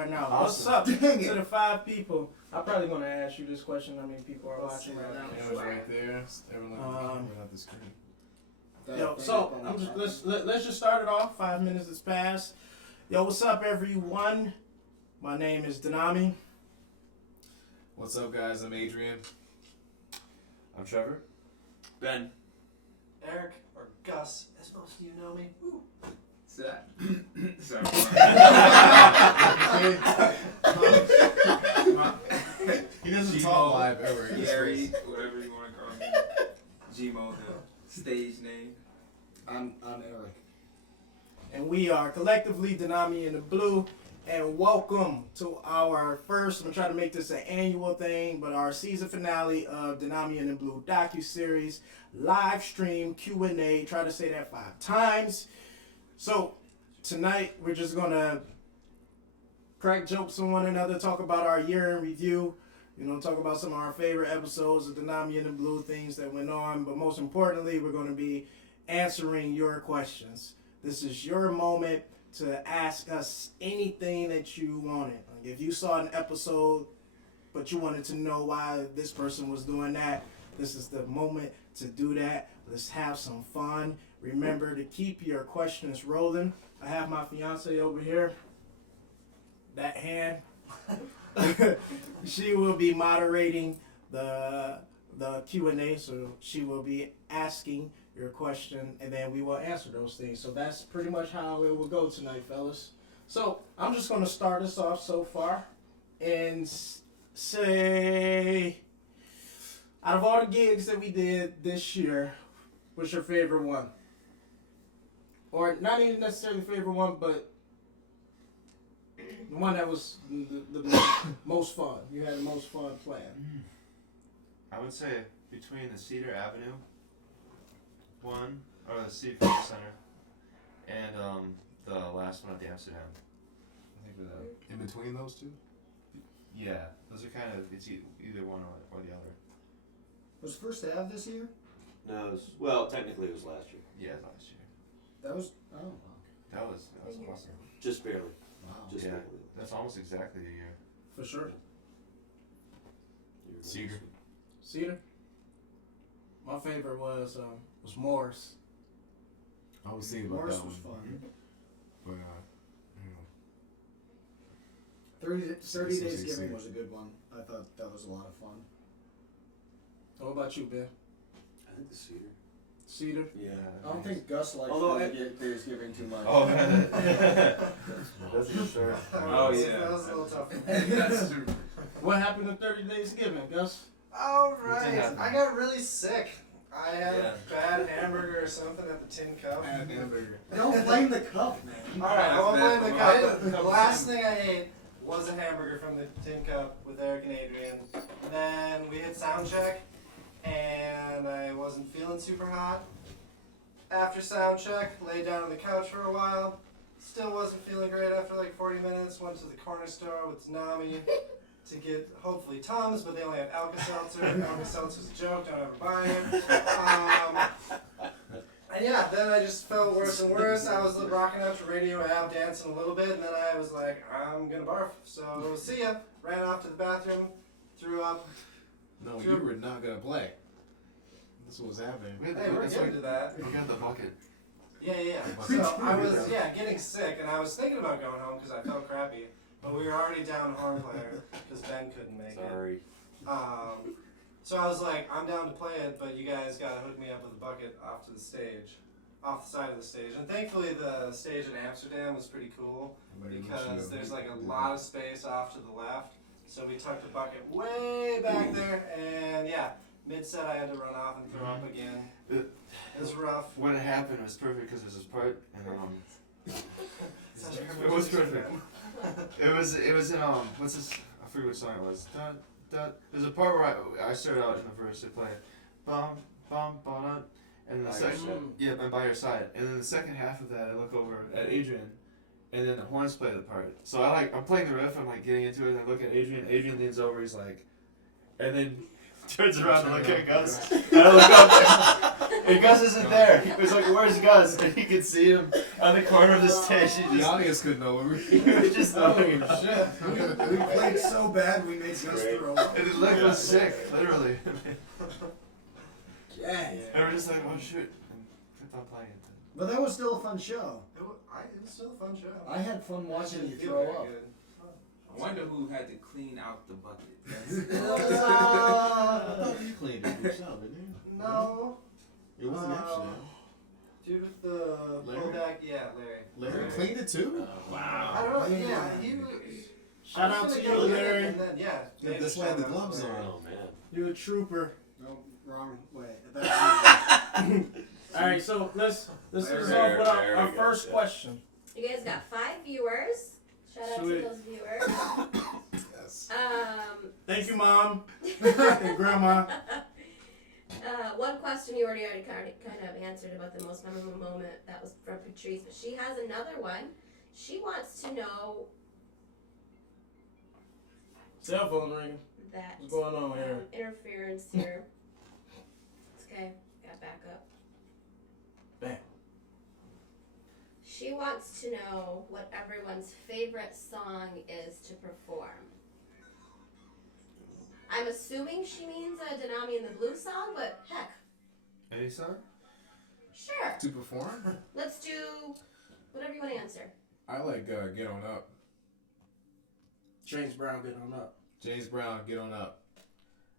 Right now, Awesome. what's up to the 5 people? I'm probably going to ask you this question. How many people are watching right now? Camera's right there. Everyone look at the camera, not the screen. Yo, so let's just start it off. 5 minutes has passed. Yo, what's up, everyone? My name is Danami. What's up, guys? I'm Adrian. I'm Trevor. Ben. Erik, or Gus, as most of you know me. Woo. Zach. Sorry. He doesn't talk live ever. Gary, whatever you want to call me. Gmo, the stage name. I'm Erik. And we are collectively Danami and The Blue. And welcome to our first, I'm going to try to make this an annual thing, but our season finale of Danami and The Blue docu-series, live stream Q&A. Try to say that 5 times. So tonight we're just going to crack jokes on one another, talk about our year in review, talk about some of our favorite episodes of Danami and The Blue, things that went on. But most importantly, we're going to be answering your questions. This is your moment to ask us anything that you wanted. Like if you saw an episode, but you wanted to know why this person was doing that, this is the moment to do that. Let's have some fun. Remember to keep your questions rolling. I have my fiance over here. That hand. She will be moderating the Q&A, so she will be asking your question, and then we will answer those things. So that's pretty much how it will go tonight, fellas. So I'm just going to start us off so far and say, out of all the gigs that we did this year, what's your favorite one? Or not even necessarily favorite one, but the one that was the most fun. You had the most fun playing. I would say between the Cedar Avenue one, or the City Fitness Center, and the last one at the Amsterdam. I think In between those two? yeah, those are kind of, it's either one or the other. Was First Ave this year? No, well, technically it was last year. Yeah, last year. That was, wow. That was awesome. Just barely. Wow. Just Yeah, barely. that's almost exactly a year. For sure. Cedar. Cedar? My favorite was Morris. I was thinking about Morris that was one. fun. But, 30 Days Cedar. Giving was a good one. I thought that was a lot of fun. What about you, Ben? I think the Cedar. Cedar? Yeah. I don't think Gus likes Although 30 Days Giving too much. Oh, that's a good story. Oh, yeah. That was a little tough. That's true. What happened to 30 Days Giving, Gus? Oh, What did right. happen? I got really sick. I had Yeah. a bad hamburger or something at the Tin Cup. hamburger. Don't blame the cup, man. Alright, I won't blame the Bad cup. for The last thing I ate was a hamburger from the Tin Cup with Erik and Adrian. Then we hit sound check, and I wasn't feeling super hot. After sound check, laid down on the couch for a while. Still wasn't feeling great after like 40 minutes. Went to the corner store with Danami to get hopefully Tums, but they only had Alka-Seltzer. Alka-Seltzer's a joke, don't ever buy it. And yeah, then I just felt worse and worse. I was rocking out to Radio Ab, dancing a little bit, and then I was like, I'm gonna barf. So see ya. Ran off to the bathroom, threw up. No, you were not going to play. That's what was happening. Hey, we're getting to that. We got the bucket. Yeah. So I was, getting sick, and I was thinking about going home because I felt crappy. But we were already down horn player because Ben couldn't make it. Sorry. So I was like, I'm down to play it, but you guys gotta hook me up with a bucket off to the stage, off the side of the stage. And thankfully the stage in Amsterdam was pretty cool because there's like a lot of space off to the left. So we tucked the bucket way back there, and yeah, mid-set I had to run off and throw up again. It was rough. When it happened, it was perfect because there's this part, and It was perfect. It was in what's this? I forget which song it was. There's a part where I started out in the verse to play, bum bum bum, and the second by your side, and then the second half of that I look over at Adrian, and then the horns play the part. So I'm playing the riff, I'm like getting into it, and I look at Adrian. Adrian leans over, he's like, and then turns around to look at Gus, and I look up, And Gus isn't there. He was like, "Where's Gus?" And you could see him on the corner of the stage. He The just, audience couldn't know. he was just throwing Oh up. shit! We played so bad we made Gus Great. throw up. And his leg was sick, literally. Yeah. And we're just like, "Oh shoot!" And kept on playing it. But that was still a fun show. It was still a fun show. I had fun watching you Didn't feel throw very up. good. I wonder who had to clean out the bucket. I thought you cleaned it yourself, didn't you? No. It wasn't extra. Dude with the Larry? Kodak, yeah, Larry. Larry cleaned it too. I don't know, yeah, he was. Shout I out was to gonna you, go get it, Larry. and then, yeah, Yeah, David that's why I had the shout out gloves to Larry. on. Oh man. You're a trooper. No, wrong way. All right, so let's There off with we our go. first Yeah. question. You guys got 5 viewers. Shout out Sweet. to those viewers. Yes. Thank you, Mom and Grandma. One question you already kind of answered about the most memorable moment. That was from Patrice, but she has another one. She wants to know Cell phone ringing. that What's going on here? interference here. It's okay. Got back up. Bam. She wants to know what everyone's favorite song is to perform. I'm assuming she means a Danami and The Blue song, but heck, Any song? sure. To perform, Let's do whatever you want to answer. I like Get On Up. James Brown, get on up. James Brown, Get On Up.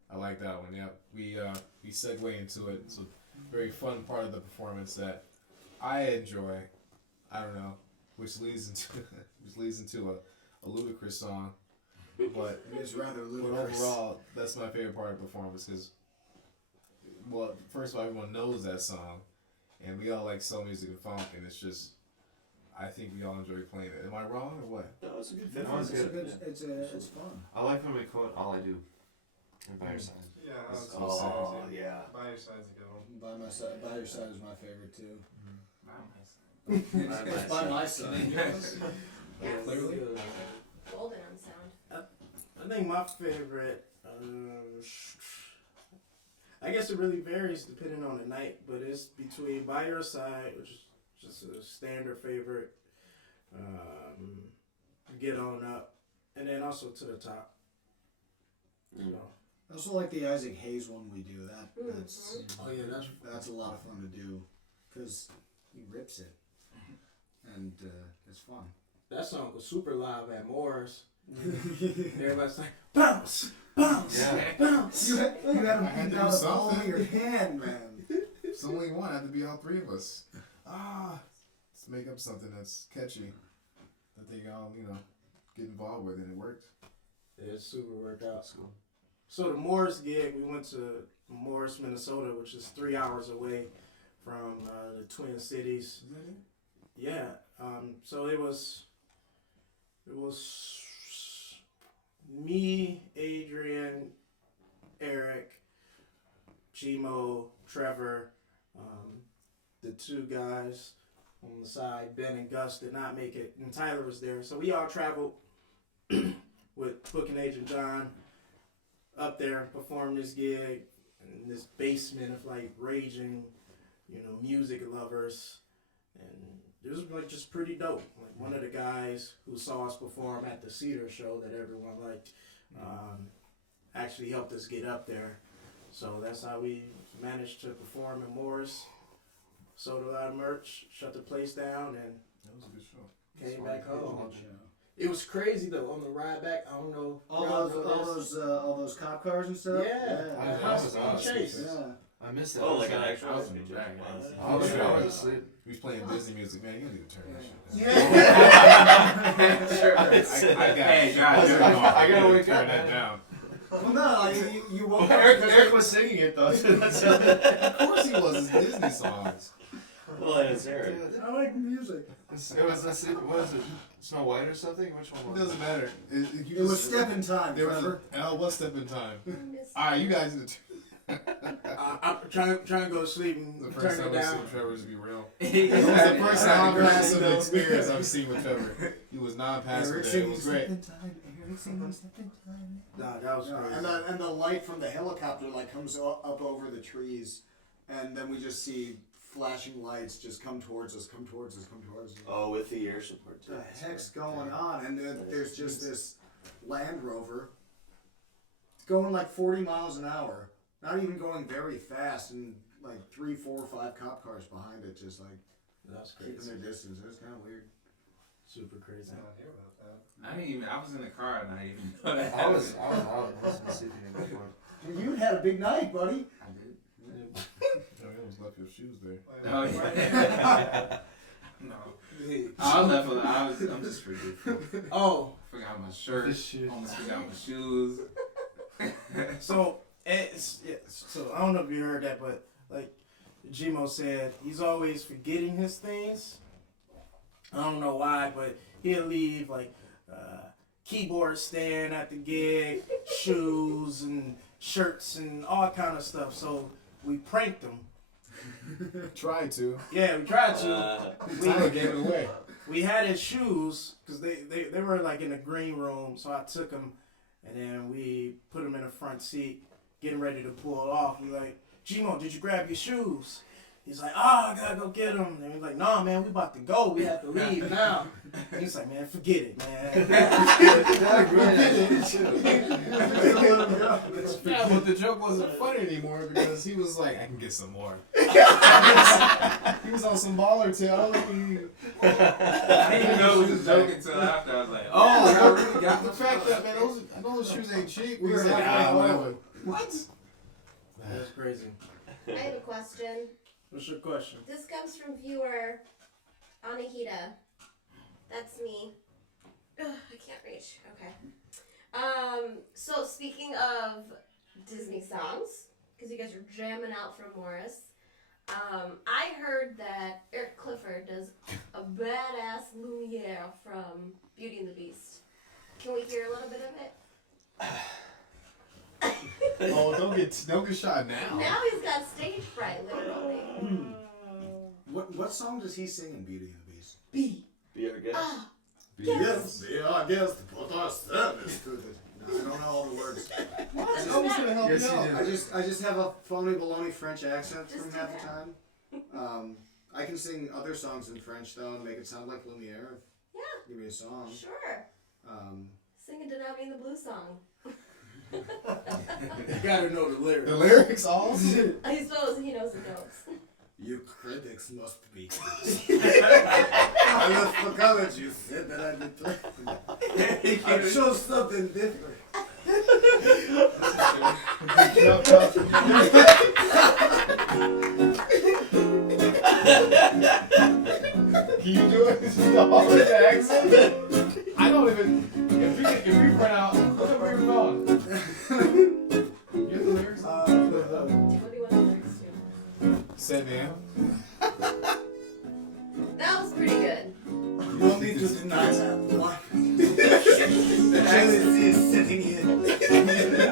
I like that one. Yep. We segue into it. It's a very fun part of the performance that I enjoy. I don't know, which leads into a ludicrous song, but It is rather but ludicrous. overall, that's my favorite part of the performance because, well, first of all, everyone knows that song, and we all like soul music and funk, and it's just, I think we all enjoy playing it. Am I wrong or what? No, it's a good That fit. one's It's a good. good. It's fun. I like when we quote "All I Do" and "By Your Side." Yeah, I was Oh yeah. By Your Side's a good one. By my side, by your side is my favorite too. By It's by my side. Yeah. Clearly. Golden on sound. I think my favorite, I guess it really varies depending on the night, but it's between By Your Side, which is just a standard favorite, Get On Up, and then also To the Top. So, I also like the Isaac Hayes one we do. That's oh yeah, that's a lot of fun to do because he rips it, and it's fun. that song was super live at Moore's. Everybody's like, bounce, bounce, Yeah. bounce. You had I him had beat to out do the ball of something. your hand, man. It's only one. It had to be all three of us. Let's make up something that's catchy that they all get involved with, and it worked. It's super worked out. That's cool. So the Morris gig, we went to Morris, Minnesota, which is 3 hours away from the Twin Cities. Is that it? Yeah. So it was me, Adrian, Erik, Gmo, Trevor, the two guys on the side. Ben and Gus did not make it, and Tyler was there. So we all traveled with booking agent John up there and performed this gig in this basement of like raging, music lovers, and it was like just pretty dope. Like one of the guys who saw us perform at the Cedar show that everyone liked, actually helped us get up there. So that's how we managed to perform in Morris. Sold a lot of merch, shut the place down, and That was a good show. came back home. Good show. It was crazy though on the ride back. I don't know. All y'all those, know all those cop cars and stuff. Yeah. I Yeah. was High-speed awesome. chase. Yeah. I missed that. Oh, like an I actual. was in the back. Wow. I was asleep. We was playing Disney music, man. You don't need to turn that shit down. Sure. I got Hey, it. guys, I gotta wake turn up, that man. down. Well, no, you woke up. Eric was singing it though. That's Of course he was. It's Disney songs. Well, it's Eric. I like music. It was what was it? Snow White or something? Which one It was it? doesn't matter. You It was just- step in time, There was Trevor. what's step in time? Miss- Alright, you guys. I'm trying to go to sleep The and first turn time it I've down. seen Trevor, to be real. He It was the first I've ever non-passive seen those. experience I've seen with Trevor. He was non-passive Eric today. It singing was step great. in time. Eric singing step in time. Nah, that was Yeah, crazy. and the light from the helicopter like comes up over the trees, and then we just see flashing lights just come towards us. Oh, with the air support too. What the heck's going on? And then there's just this Land Rover. It's going like 40 miles an hour. Not even going very fast, and like 3, 4, 5 cop cars behind it, just like That's keeping crazy. their distance. It was kind of weird. Super crazy. I don't hear about that. I was in the car and I didn't even know that. I was out in Mississippi before. You had a big night, buddy. I did. You almost left your shoes there. Oh, yeah. No. I'm just forgetful. Oh, Forgot my shirt. Almost forgot my shoes. so so I don't know if you heard that, but like Gmo said, he's always forgetting his things. I don't know why, but he'll leave like keyboard stand at the gig, shoes and shirts and all kind of stuff. So we pranked him. Tried to. Yeah, we tried to. Tyler gave it away. We had his shoes because they were like in the green room, so I took them and then we put them in the front seat, getting ready to pull off. We like, Gmo, did you grab your shoes? He's like, I gotta go get them. And we're like, nah, man, we about to go. We have to leave now. And he's like, man, forget it, man. Yeah, but the joke wasn't funny anymore because he was like, I can get some more. He was on some baller tail. I didn't even know it was a joke until after. I was like, Oh, I really got the fact that, man, I know those shoes ain't cheap. We was like, whatever. What? That's crazy. I have a question. What's your question? This comes from viewer Anahita. That's me. Ugh, I can't reach. Okay. So speaking of Disney songs, because you guys are jamming out from Morris, I heard that Eric Clifford does a badass Lumiere from Beauty and the Beast. Can we hear a little bit of it? Oh, don't get shot now. Now he's got stage fright, literally. What song does he sing in Beauty and the Beast? Be our guest. Yes, be our guest, put our service to the... No, I don't know all the words. What? I was gonna help Yes, you you out. did. I just have a phony baloney French accent Just from do half that. the time. I can sing other songs in French though and make it sound like Lumiere. Yeah, Give me a song. sure. Sing a Danami and The Blue song. You gotta know the lyrics. The lyrics all? I suppose he knows the notes. You critics must be. I left for college. You said that I'd be I chose something different. Can you do it? This is the hardest accent. I don't even. If we run out, look at where you're going. You have the lyrics? What do you want the lyrics to? Said man. That was pretty good. You don't need to deny that. Why? The jealousy is sitting here.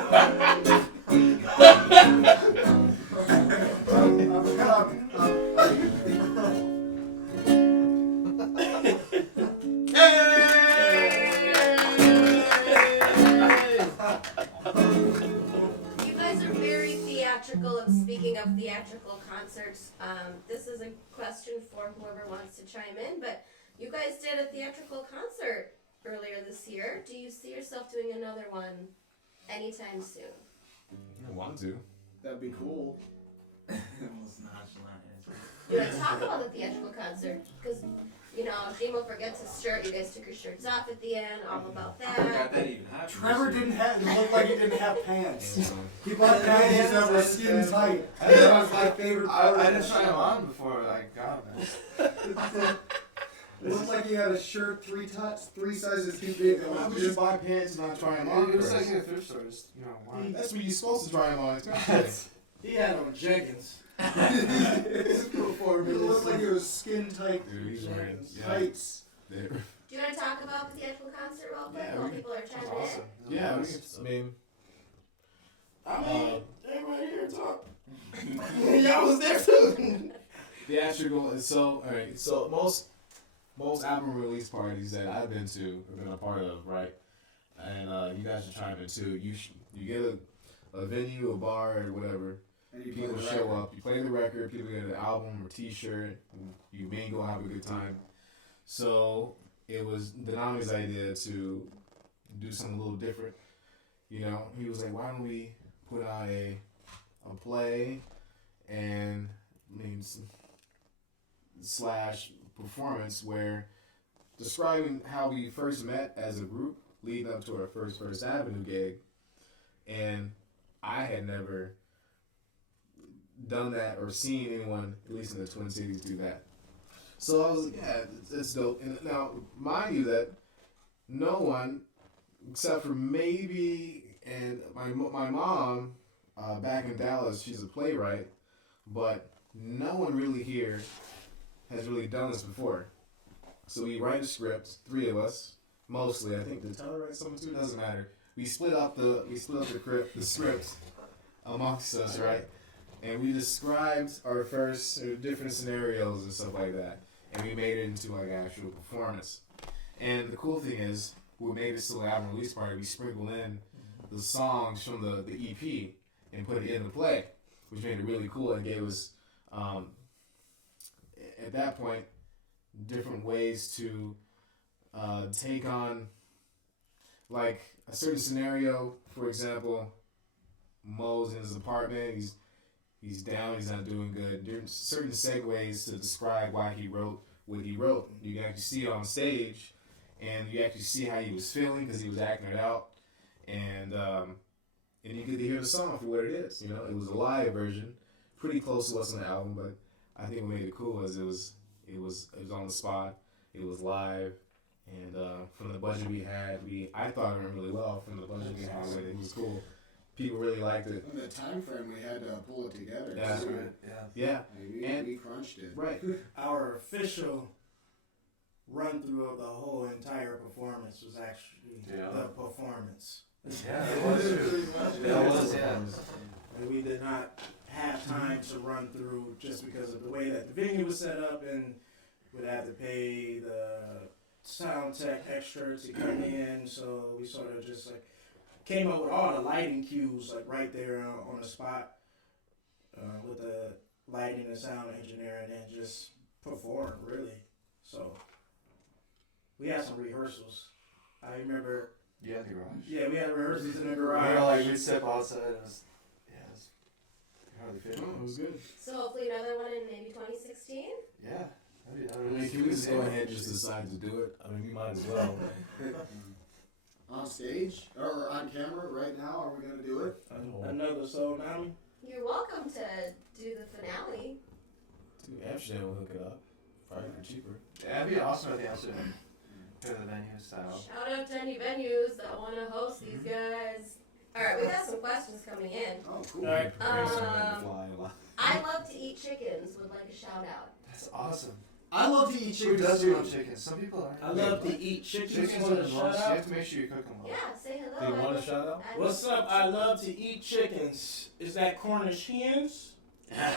You guys are very theatrical, and speaking of theatrical concerts, this is a question for whoever wants to chime in, but you guys did a theatrical concert earlier this year. Do you see yourself doing another one anytime soon? I want to. That'd be cool. Almost nonchalant answer. You want to talk about the theatrical concert? Because, you know, Jimo forgets his shirt. You guys took your shirts off at the end. All about I forgot that. that even happened. Trevor didn't have. It looked like he didn't have pants. He bought bought panties that were skin tight. That was my favorite part. I of didn't the try them show. on before I got them. It looked like he had a shirt three sizes too big. Why would you buy pants and not try them on? It was first? like in a thrift store, just, you know, why? That's when you're supposed to try them on. He had on jeggings. It looked like it was skin tight. Dude, he's wearing Tights. Do you want to talk about the theatrical concert real quick Yeah, while we- people are chiming Awesome. Yeah, we can, I mean, I mean, everybody here talk. Y'all was there too. theatrical is so. All right, so most album release parties that I've been to, or been a part of, right? And you guys should chime in too. You get a venue, a bar, or whatever, And you play people the show record. up. You play the record. People get an album or T-shirt. You mingle, have a good time. So it was Danami's idea to do something a little different. You know, he was like, "Why don't we put out a play and slash performance where describing how we first met as a group, leading up to our First Avenue gig, and I had never done that or seen anyone, at least in the Twin Cities, do that. So I was like, yeah, it's dope. And now, mind you, that no one, except for maybe, and my mom, back in Dallas, she's a playwright, but no one really here has really done this before. So we write a script, 3 of us, mostly. I think, did Tyler write something too? Doesn't matter. We split up the script amongst us, right? And we described our first different scenarios and stuff like that, and we made it into like actual performance. And the cool thing is, we made it to the album release party. We sprinkled in the songs from the EP and put it in the play, which made it really cool and gave us, at that point, different ways to take on like a certain scenario. For example, Mo's in his apartment. He's down. He's not doing good. There's certain segues to describe why he wrote what he wrote. You can actually see it on stage, and you actually see how he was feeling because he was acting it out, and you get to hear the song for what it is. You know, it was a live version, pretty close to what's on the album, but I think what made it cool was it was on the spot. It was live, and from the budget we had, I thought it went really well. From the budget we had with it, it was cool. People really liked it. In the time frame we had to pull it together. Yeah. So, Yeah. we crunched it. Right. Our official run through of the whole entire performance was actually the performance. Yeah, it was true. That was, yeah. And we did not have time to run through just because of the way that the venue was set up, and we'd have to pay the sound tech extra to come in, so we sort of just like came up with all the lighting cues like right there on the spot with the lighting and sound engineer, and then just perform really. So we had some rehearsals. I remember. Yeah, the garage. Yeah, we had rehearsals in the We garage. were like, we'd step outside, it was hardly fit. Oh, it was good. So hopefully another one in maybe 2016. Yeah. I mean, can we just go ahead and just decide to do it? I mean, we might as well. On stage or on camera right now, are we gonna do it? Another So Nami. You're welcome to do the finale. Dude, Amsterdam will hook it up. Probably for cheaper. Yeah, it'd be awesome at the Amsterdam. Go to the venue style. Shout out to any venues that want to host these guys. All right, we got some questions coming in. Oh, cool. All right. I love to eat chickens. Would like a shout out. That's awesome. I love to eat Who chicken does too. love chicken? Some people aren't. I love to eat chickens. Chickens Want are to the shout most. You out? have to make sure you cook them well. Yeah, say hello. Do you want a shout out? What's up? I love to eat chickens. Is that Cornish hens? Got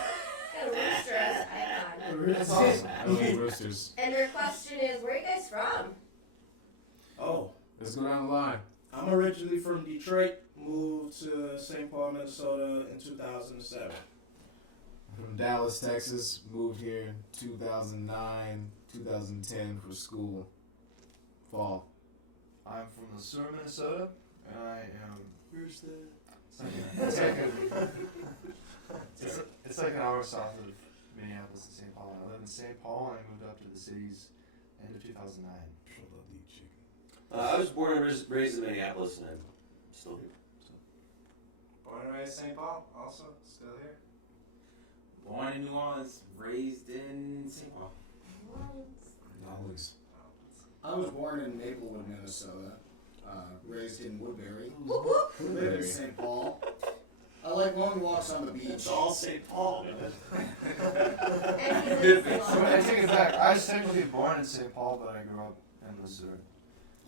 a rooster as icon. That's awesome. I love roosters. And their question is, where are you guys from? Oh, Let's go down the line. I'm originally from Detroit. Moved to St. Paul, Minnesota in 2007. From Dallas, Texas. Moved here in 2009, 2010 for school. Fall. I'm from Missouri, Minnesota, and I am. Where's the... It's like an hour south of Minneapolis and St. Paul. I live in St. Paul, and I moved up to the cities end of 2009. I love to eat chicken. I was born and raised in Minneapolis, and I'm still here. Born and raised St. Paul, also still here. Born in New Orleans, raised in St. Paul. Always. I was born in Maplewood, Minnesota. Raised in Woodbury. Whoop whoop. Live in St. Paul. I like long walks on the beach. It's all St. Paul. And he lives in So I take it back. I was technically born in St. Paul, but I grew up in Missouri.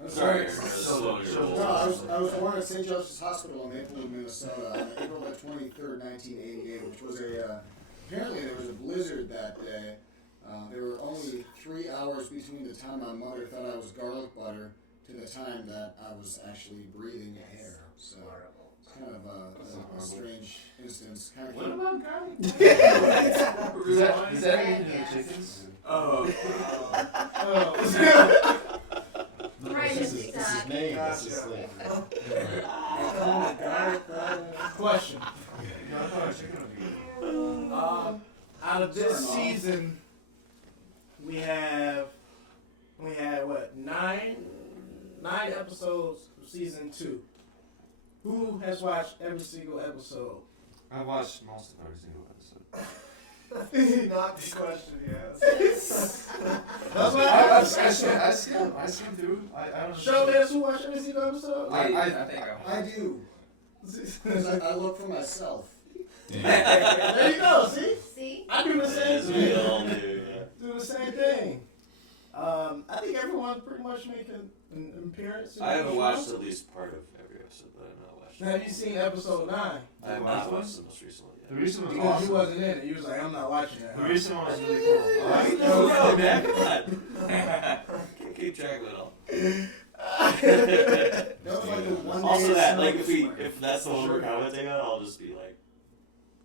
Sorry, I was born at St. Joseph's Hospital in Maplewood, Minnesota on April the 23rd, 1988, which was apparently there was a blizzard that day. There were only 3 hours between the time my mother thought I was garlic butter to the time that I was actually breathing air. So kind of a strange instance. Kind of What about garlic? Does that mean the chickens? Oh. Right, This is it's his exact. name. That's his thing. Question. No, I thought a chicken would be Out of this season, we had what, nine episodes of season 2. Who has watched every single episode? I watched most of every single episode. Not the question he asked. That's what I see him through. I don't Show us who watched every single episode. I think I do. 'Cause I look for myself. There you go. See, I do the same As we thing. all do, Do the same thing. I think everyone pretty much make an appearance. In I haven't the watched show. at least part of every episode, but I've not watched. Have you seen episode 9? I have not watched the most recent one The yet. recent one was Because you awesome. wasn't in it. You was like, I'm not watching that. The recent one was really cool. No, man, come on. Can't keep track of it all. That was like the one day. Also, it that snowed like this if winter. that's the one we're commenting on, I'll just be like,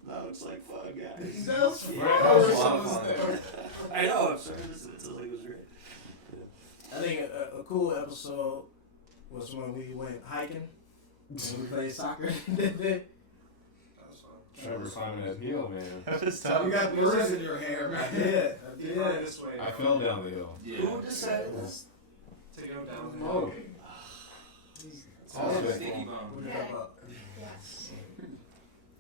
that looks like fun, guys. That's Yeah. That was a lot of fun. I know. I'm sorry. It sounds like it was great. I think a cool episode was when we went hiking and we played soccer. Trevor climbing that hill, man. That was You tough. got birds in your hair, man. Yeah. This way. I fell down the hill. Who decided this? To go down. Oh. All of it. Sticky bone. What you talking about? Yes.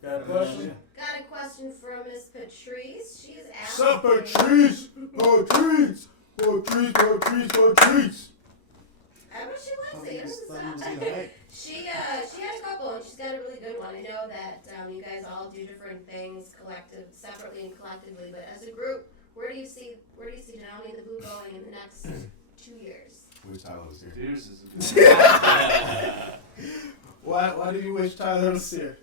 Got a question? Got a question from Miss Patrice. She's asking. Sup, Patrice? Patrice! Patrice! I bet she likes it. She had a couple, and she's got a really good one. I know that you guys all do different things, separately and collectively, but as a group, where do you see Danami and The Blue going in the next 2 years? Wish Tyler was here. Tears is Why do you wish Tyler was here?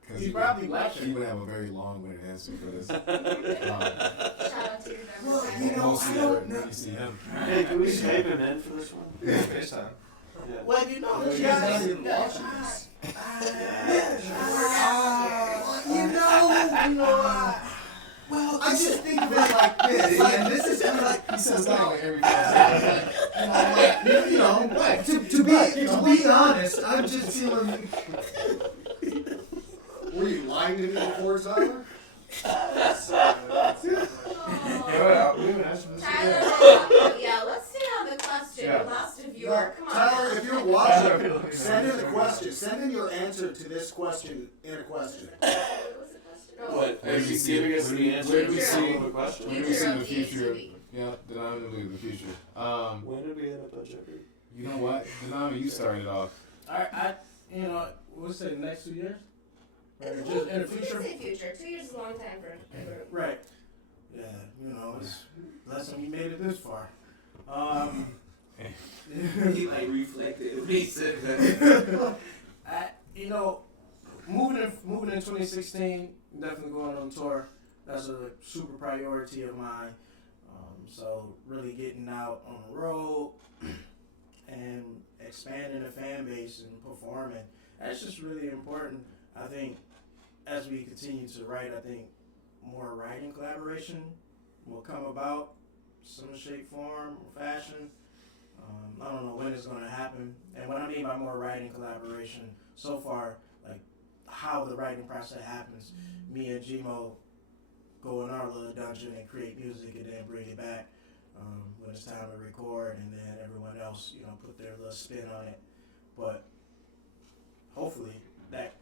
Because He probably watched he it. would have a very long-winded answer for this. Shout out to your Well, members. you know, Mostly I don't know. when you see him. Hey, can we Skype him in for this one? FaceTime. Yeah. Well, you know, He's you not guys. even watching this. Well, I just think of it like this, and this is kind of like He says that like every 5 seconds. you know, to be honest, I'm just feeling. Were you lying to me before, Tyler? Yeah, we haven't answered this yet. Tyler, yeah, let's stay on the question. Yeah. We lost a viewer. Come on. Tyler, if you're watching, send in a question. Send in your answer to this question in a question. What was the question? Oh, What? Are you giving us the answer Where do we to see- the question? Where do we see Future the of future? DSTV. Yeah, Danami in the future. When did we end up on Jeopardy? You know what? Danami, you started off. You know, what's it, the next 2 years? Or just in the We future? say future. 2 years is a long time for a group. Right. Yeah, you know, it's blessing we made it this far. He like reflected when he said that. You know, moving in 2016, definitely going on tour. That's a super priority of mine. So really getting out on the road and expanding the fan base and performing. That's just really important. I think as we continue to write, I think more writing collaboration will come about, some shape, form, or fashion. I don't know when it's going to happen. And what I mean by more writing collaboration, so far, like how the writing process happens, me and Gmo go in our little dungeon and create music and then bring it back when it's time to record, and then everyone else, you know, put their little spin on it. But hopefully that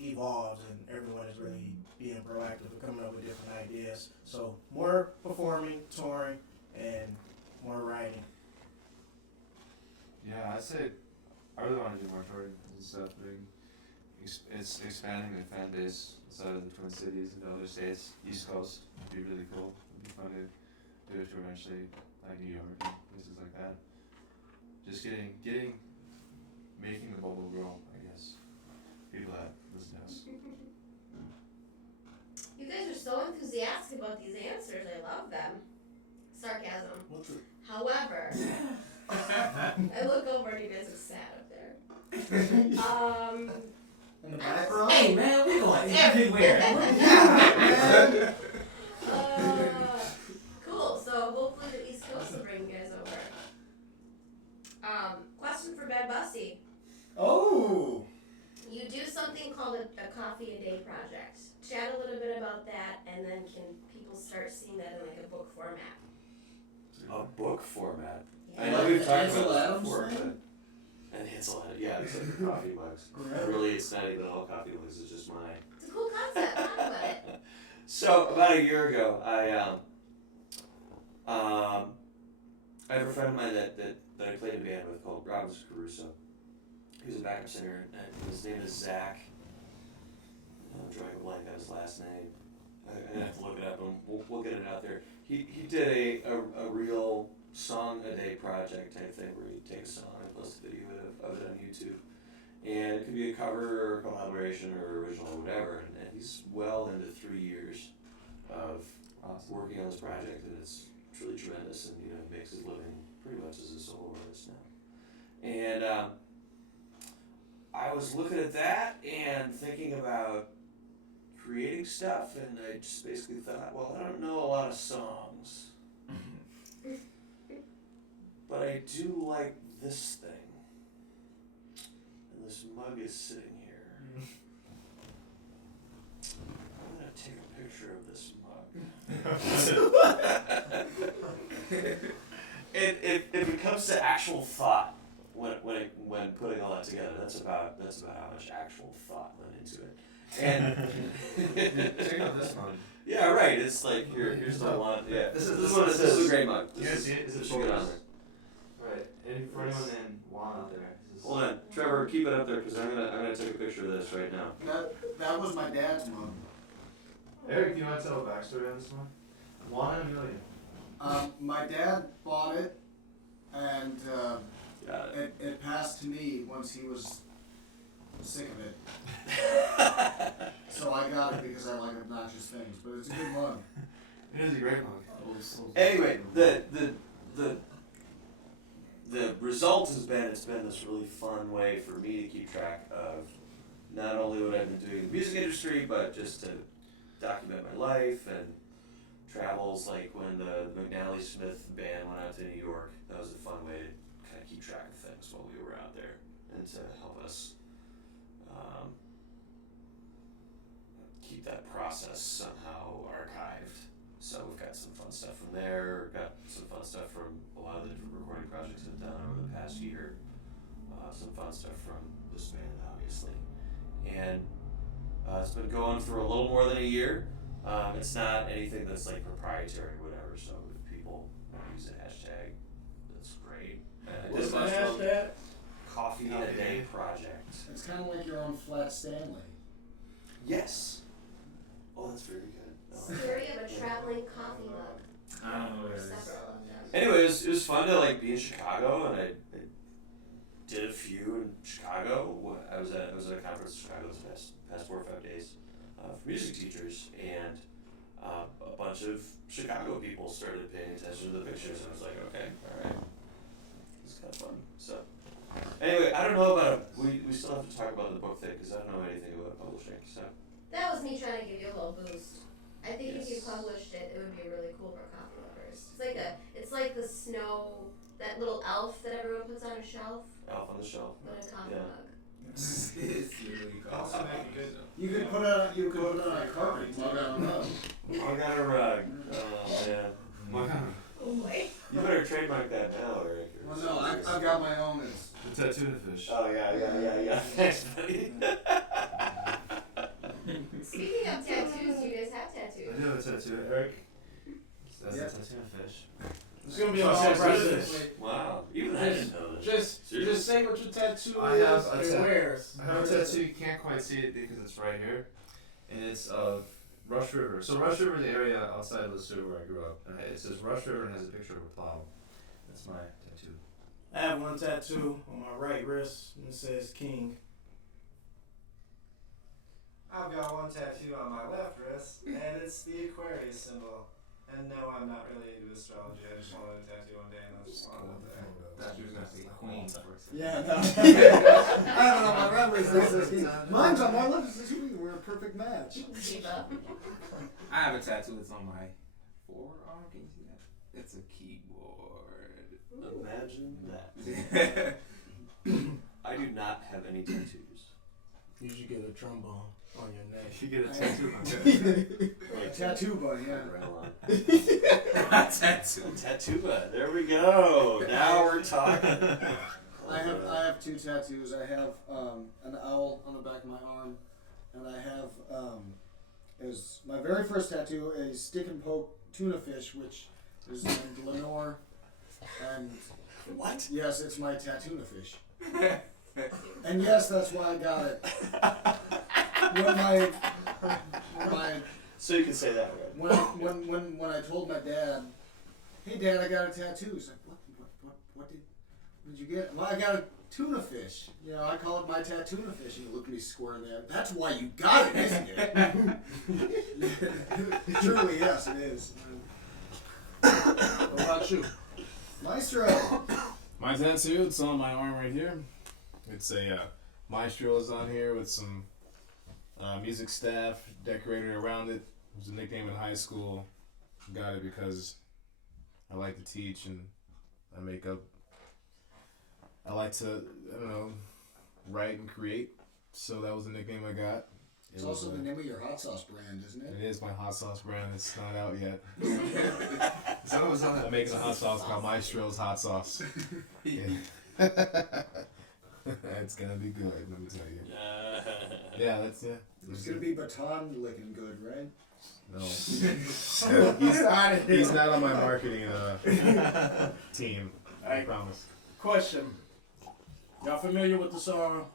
evolves and everyone is really being proactive and coming up with different ideas. So more performing, touring, and more writing. Yeah, I'd say I really want to do more touring and stuff. It's expanding the fan base outside of the Twin Cities and other states, East Coast. Would be really cool. It'd be fun to do a tour eventually, like New York and places like that. Just making the bubble grow, I guess. People that listen to us. You guys are so enthusiastic about these answers. I love them. Sarcasm. However, I look over and you guys are sad up there. In the back row? Hey man, we going everywhere. Man. Cool. So hopefully the East Coast will bring you guys over. Question for Ben Bussey. Oh. You do something called a coffee a day project. Chat a little bit about that, and then can people start seeing that in like a book format? A book format. Yeah. I know we've talked Ansel about this Adams before, thing? but and Hansel Adams, yeah, it's like coffee mugs. Really, it's not even all coffee mugs. It's just mine. It's a cool concept. Talk about it. So about a year ago, I have a friend of mine that I played in a band with called Robinson Caruso. He was a backup singer, and his name is Zach. I'm drawing a blank on his last name. I have to look it up, and we'll get it out there. He did a real song a day project type thing where you take a song and post a video of it on YouTube, and it could be a cover or a collaboration or original or whatever. And he's well into 3 years of working on this project, and it's truly tremendous. And he makes his living pretty much as a solo artist now. And I was looking at that and thinking about creating stuff, and I just basically thought, well, I don't know a lot of songs, but I do like this thing, and this mug is sitting here. I'm gonna take a picture of this mug. And if it comes to actual thought, when putting all that together, that's about how much actual thought went into it. And Check out this mug. yeah, right. It's like here's the one. Yeah, This this is a great mug. You guys see it? Is it should get on focused? there. Right. And for anyone in Juan out there. This is- Hold on, Trevor, keep it up there because I'm gonna take a picture of this right now. That was my dad's mug. Eric, do you want to tell a backstory on this one? Juan and Amelia. My dad bought it, and Got it. it passed to me once he was sick of it. So I got it because I like obnoxious things, but it's a good mug. It is a great mug. Anyway, the result has been it's been this really fun way for me to keep track of not only what I've been doing in the music industry, but just to document my life and travels. Like when the McNally Smith band went out to New York, that was a fun way to kind of keep track of things while we were out there and to help us keep that process somehow archived. So we've got some fun stuff from there, got some fun stuff from a lot of the recording projects I've done over the past year, some fun stuff from this band, obviously. And it's been going for a little more than a year. It's not anything that's like proprietary or whatever, so if people use the hashtag, that's great. What's the hashtag? Coffee a Day Project. It's kind of like your own Flat Stanley. Yes. Oh, that's very good. Theory of a traveling coffee mug. I don't know what Or it is. several of them. Anyway, it was fun to like be in Chicago, and I did a few in Chicago. I was at a conference in Chicago this past 4 or 5 days for music teachers, and a bunch of Chicago people started paying attention to the pictures, and I was like, okay, all right, it's kind of fun. So anyway, I don't know about we still have to talk about the book thing because I don't know anything about publishing. So That was me trying to give you a little boost. I think if you Yes. published it, it would be really cool for coffee lovers. It's like the snow, that little elf that everyone puts on a shelf, Elf on the Shelf. but a coffee Yeah. mug. It's really cool. Also make a good. You could put it on a carpet mug on a mug. I got a rug. Oh man. Oh boy. You better trademark that now, Eric. Well, no, I've got my own. It's The tattoo fish. Oh yeah. Thanks, buddy. Speaking of tattoos, do you guys have I tattoos? do have a tattoo, Eric. That's Yeah. a tattoo fish. It's gonna be Oh, on so surprise. Wow. Even I didn't know this. Just say what your tattoo I is have a and wears. I have a tattoo. You can't quite see it because it's right here, and it's of Rush River. So Rush River is the area outside of the city where I grew up. And it says Rush River and has a picture of a plow. That's my tattoo. I have one tattoo on my right wrist and it says King. I've got one tattoo on my left wrist, and it's the Aquarius symbol. And no, I'm not really into astrology. I just wanted a tattoo one day, and I just wanted it there. Tattoo's gonna be queen. yeah, no. I have it on my right Mine's on my left. We're a perfect match. Diva. I have a tattoo. It's on my forearm. Can you see that? It's a keyboard. Imagine that. I do not have any tattoos. You should get a trombone on your neck. You get a tattoo on Like Tattoo buddy, yeah. Tattoo. There we go. Now we're talking. I have two tattoos. I have an owl on the back of my arm, and I have as my very first tattoo a stick and poke tuna fish, which is named Lenore. And What? yes, it's my tattoo fish. And yes, that's why I got it. When my So you can say that, right? when I told my dad, "Hey Dad, I got a tattoo," he's like, "What did you get?" Well, I got a tuna fish. You know, I call it my tattoo fish, and he looked at me square in the eye. That's why you got it, isn't it? Truly, yes, it is. What about you? Maestro. My tattoo, it's on my arm right here. It's a Maestro is on here with some music staff decorated around it. It was a nickname in high school. Got it because I like to teach and I like to, I don't know, write and create. So that was the nickname I got. It's also the name of your hot sauce brand, isn't it? It is my hot sauce brand. It's not out yet. So it was on I'm making a hot sauce called Maestro's Hot Sauce. Yeah. It's gonna be good, let me tell you. Yeah, that's It's gonna be baton licking good, right? No. He's not on my marketing team. I promise. Question. Y'all familiar with the song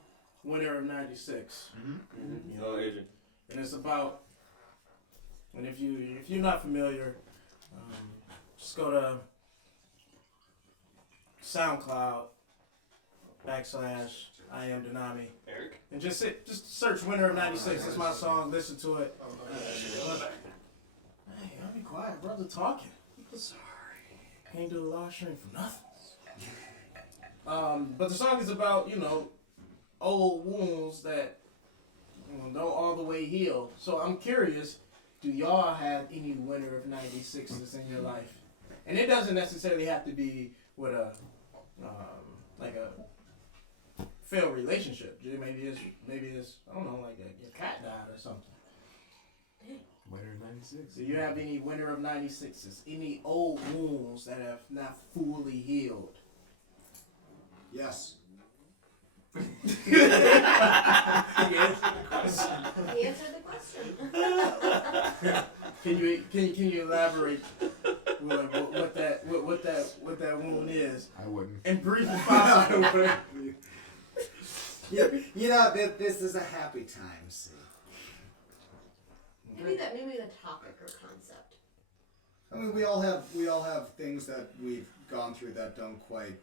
Winter of '96? Mm-hmm. Oh, Adrian. And it's about, and if you're not familiar, just go to SoundCloud / I am Danami Erik? and just search Winter of '96. It's my song. Listen to it. Hey, I'll be quiet, brother. Talking. Sorry. Can't do a live stream for nothing. But the song is about, old wounds that don't all the way heal. So I'm curious, do y'all have any Winter of '96s in your life? And it doesn't necessarily have to be with a like a failed relationship. Maybe it's I don't know, like your cat died or something. Winter of '96. Do you have any Winter of '96s? Any old wounds that have not fully healed? Yes. He answered the question. Can you elaborate what that wound is? I wouldn't. And brief as possible. This is a happy time, see. Maybe the topic or concept. I mean, we all have things that we've gone through that don't quite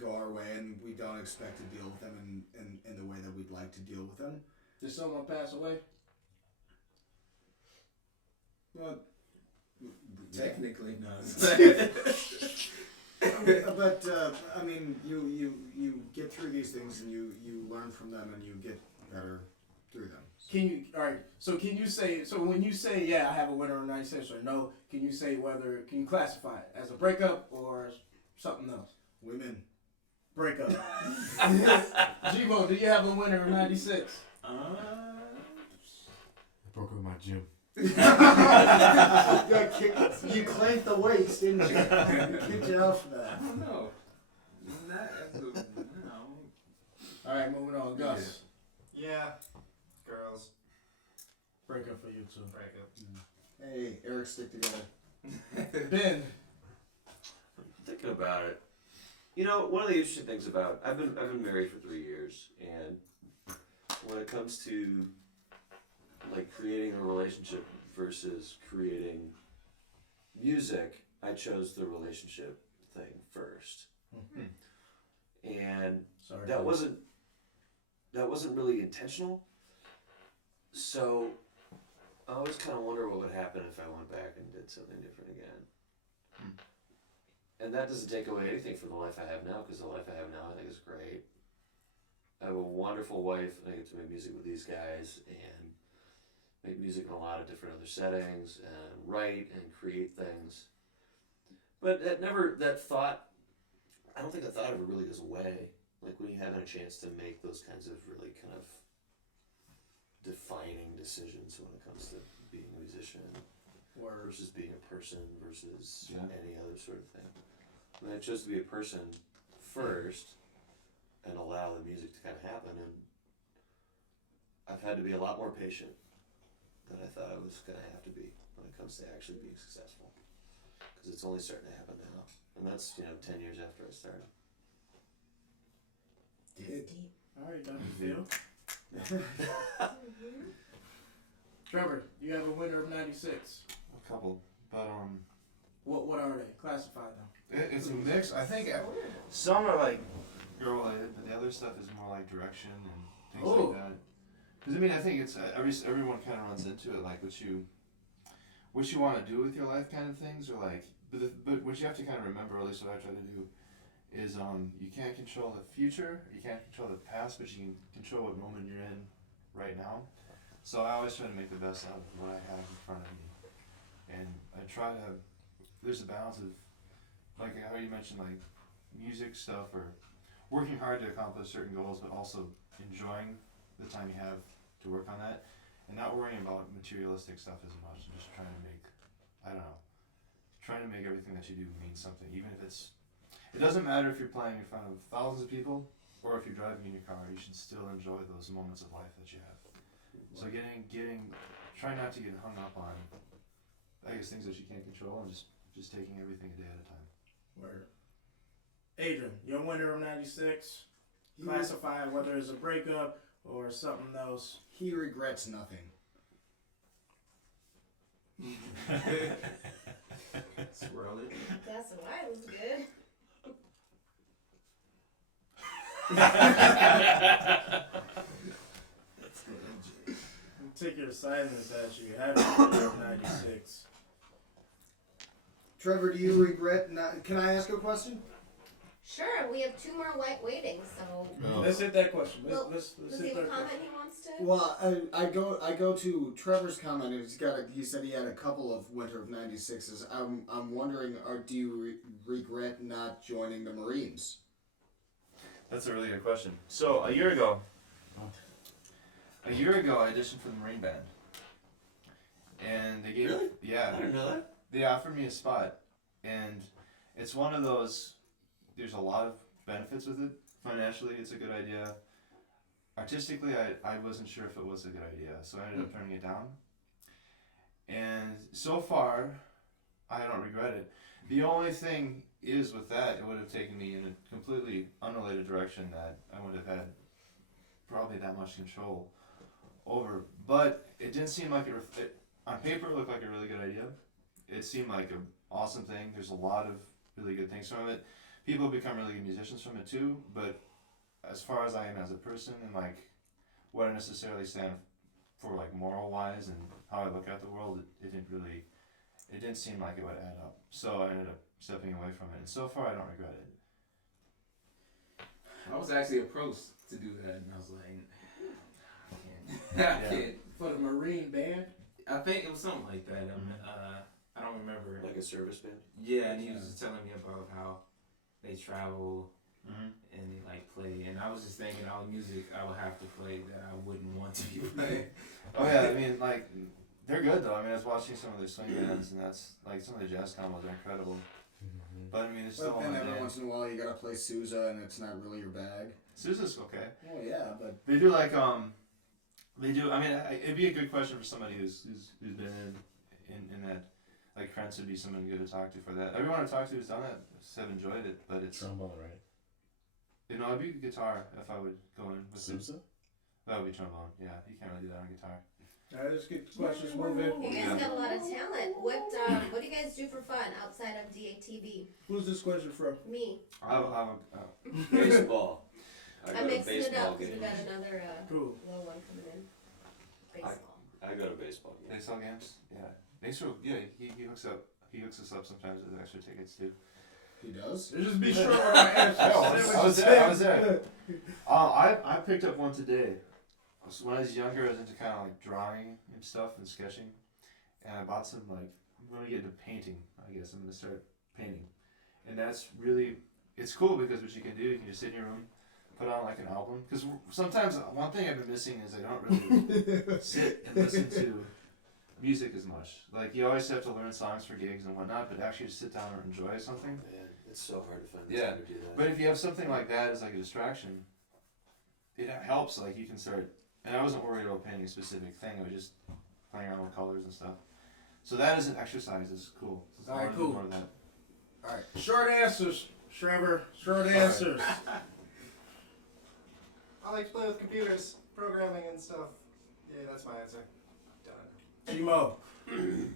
go our way, and we don't expect to deal with them in the way that we'd like to deal with them. Did someone pass away? Well, Technically, no. but I mean, you get through these things, and you learn from them, and you get better through them. So when you say, yeah, I have a Winter of '96 or no, can you classify it as a breakup or something else? Women. Breakup. G-Mo, do you have a Winter of '96? I broke up with my gym. You clanked the weights, didn't you? Kicked you out for that. I don't know. No. Alright, moving on. Gus. Yeah. Girls. Breakup for you too. Breakup. Hey, Eric, stick together. Ben. Thinking about it. One of the interesting things about I've been married for 3 years, and when it comes to like creating a relationship versus creating music, I chose the relationship thing first. And Sorry. that wasn't really intentional. So I always kind of wonder what would happen if I went back and did something different again. And that doesn't take away anything from the life I have now, because the life I have now I think is great. I have a wonderful wife, and I get to make music with these guys, and make music in a lot of different other settings, and write and create things. But that thought, I don't think the thought of it really goes away. Like when you have a chance to make those kinds of really kind of defining decisions when it comes to being a musician versus being a person versus any other sort of thing. And I chose to be a person first and allow the music to kind of happen, and I've had to be a lot more patient than I thought I was going to have to be when it comes to actually being successful, because it's only starting to happen now, and that's 10 years after I started. Deep. All right, Dr. Phil. Trevor, you have a winner of 96. A couple, but What are they? Classify them. it's a mix. I think some are like girl related, but the other stuff is more like direction and things like that. Because I mean, I think it's everyone kind of runs into it, like what you want to do with your life, kind of things, or like. But what you have to kind of remember, or at least what I try to do, is you can't control the future, you can't control the past, but you can control what moment you're in right now. So I always try to make the best out of what I have in front of me, and I try to. There's a balance of, like how you mentioned, like music stuff or working hard to accomplish certain goals, but also enjoying the time you have to work on that, and not worrying about materialistic stuff as much, and just trying to make, trying to make everything that you do mean something, even if it doesn't matter if you're playing in front of thousands of people, or if you're driving in your car, you should still enjoy those moments of life that you have. So try not to get hung up on, I guess, things that you can't control, and just taking everything a day at a time. Word. Adrian, your winner of 96. Classify whether it's a breakup or something else. He regrets nothing. Swirl it. That's why it was good. Take your silence as you have a winner of 96. Trevor, do you regret not? Can I ask a question? Sure, we have two more waiting, so. Let's hit that question. Let's Does he hit have a that comment question. he wants to? Well, I go to Trevor's comment. He said he had a couple of winter of 96s. I'm wondering, do you regret not joining the Marines? That's a really good question. So a year ago, I auditioned for the Marine Band, and they gave Really? I didn't know that. They offered me a spot, and it's one of those. There's a lot of benefits with it. Financially, it's a good idea. Artistically, I wasn't sure if it was a good idea, so I ended up turning it down. And so far, I don't regret it. The only thing is with that, it would have taken me in a completely unrelated direction that I would have had probably that much control over. But it didn't seem like it on paper, it looked like a really good idea. It seemed like an awesome thing. There's a lot of really good things from it. People become really good musicians from it too, but as far as I am as a person and like what I necessarily stand for, like moral wise and how I look at the world, it didn't seem like it would add up. So I ended up stepping away from it, and so far I don't regret it. I was actually approached to do that, and I was like, I can't. For the Marine Band? I think it was something like that. I don't remember. Like a service band? Yeah, and he was just telling me about how they travel and they like play, and I was just thinking all the music I would have to play that I wouldn't want to be playing. Oh yeah, I mean like they're good though. I mean I was watching some of their swing bands, and that's like some of the jazz combos are incredible. But I mean it's still But then on every the once in a while you gotta play Sousa, and it's not really your bag. Sousa's okay. Oh yeah, but They do like they do. I mean, it'd be a good question for somebody who's been in that. Like Krentz would be someone good to talk to for that. Everyone I talked to who's done that have enjoyed it, but it's Trombone, right? You know, it'd be guitar if I would go in with Sousa? it. That would be trombone. Yeah, you can't really do that on guitar. All right, let's get the questions moving. You guys got a lot of talent. What do you guys do for fun outside of DATV? Who's this question from? Me. Baseball. I I'm go to mixing it baseball up because we got games. another Cool. little one coming in. Baseball. I go to baseball games. Baseball games. Yeah. Thanks for he hooks us up sometimes with extra tickets too. He does? Just be sure of my answers. I was there. I picked up one today. So when I was younger, I was into kind of like drawing and stuff and sketching, and I bought some like I'm gonna get into painting. I guess I'm gonna start painting, and that's really it's cool because what you can do, you can just sit in your room, put on like an album. Because sometimes one thing I've been missing is I don't really sit and listen to music as much. Like you always have to learn songs for gigs and whatnot, but actually just sit down and enjoy something. Man, it's so hard to find the Yeah, time to do that. but if you have something like that as like a distraction, it helps. Like you can start. And I wasn't worried about painting a specific thing. I was just playing around with colors and stuff. So that as an exercise is cool. So All right, I wanna do cool. more of that. All right, short answers, Trevor. Short answers. I like to play with computers, programming and stuff. Yeah, that's my answer. Done. Timo.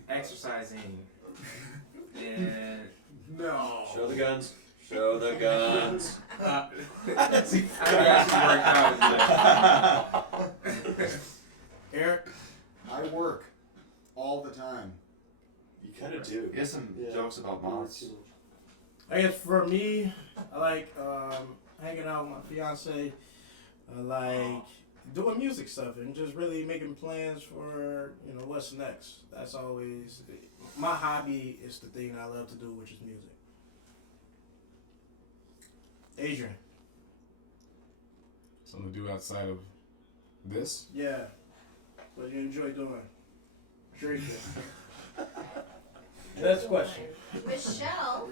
Exercising. And No. Show the guns. Show the guns. I actually worked out. Erik. I work all the time. You kind of do. He has some Yeah. jokes about moths. I guess for me, I like hanging out with my fiance. I like doing music stuff and just really making plans for what's next. That's always my hobby. Is the thing I love to do, which is music. Adrian. Something to do outside of this? Yeah. What do you enjoy doing? Drinking. Next question. Michelle.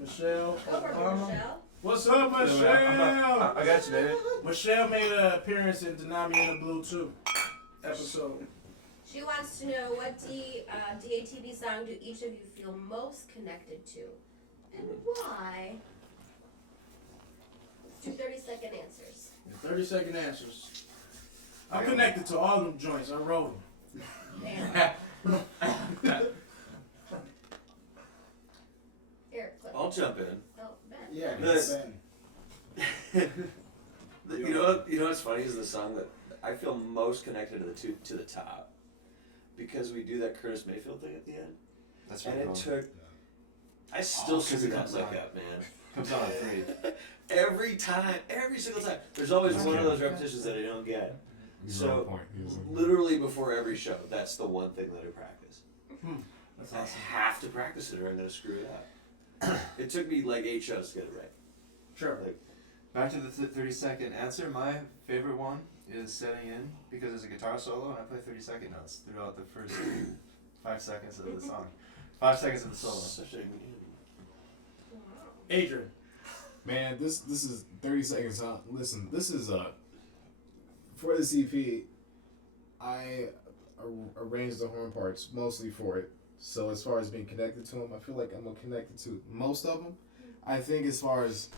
Michelle Go for it, Obama. Michelle. What's up, Michelle? I got you, baby. Michelle made an appearance in Danami and The Blue 2 episode. She wants to know what DATB song do each of you feel most connected to, and why? Let's do 30-second answers. 30-second answers. I'm connected to all them joints. I wrote them. Damn. Eric, Clifford. I'll jump in. Oh, Ben. Yeah, This- Ben. You know what's funny is the song that I feel most connected to the top, because we do that Curtis Mayfield thing at the end, That's and really it cool. took. I still 'cause screw it that comes lick on. up, man. Comes on at 3. Every time, every single time. There's always one of those repetitions that I don't get. He's So, on point. He's on point. Literally before every show, that's the one thing that I practice. That's I awesome. have to practice it or I'm gonna screw it up. It took me like 8 shows to get it right. Sure. Like, Back to the 30-second answer. My favorite one is Setting In, because it's a guitar solo and I play 30-second notes throughout the first 5 seconds of the song. 5 seconds of the solo. such a Wow. Adrian. Man, this is 30 seconds on. Listen, this is for this EP, I arranged the horn parts mostly for it. So as far as being connected to them, I feel like I'm connected to most of them. I think as far as,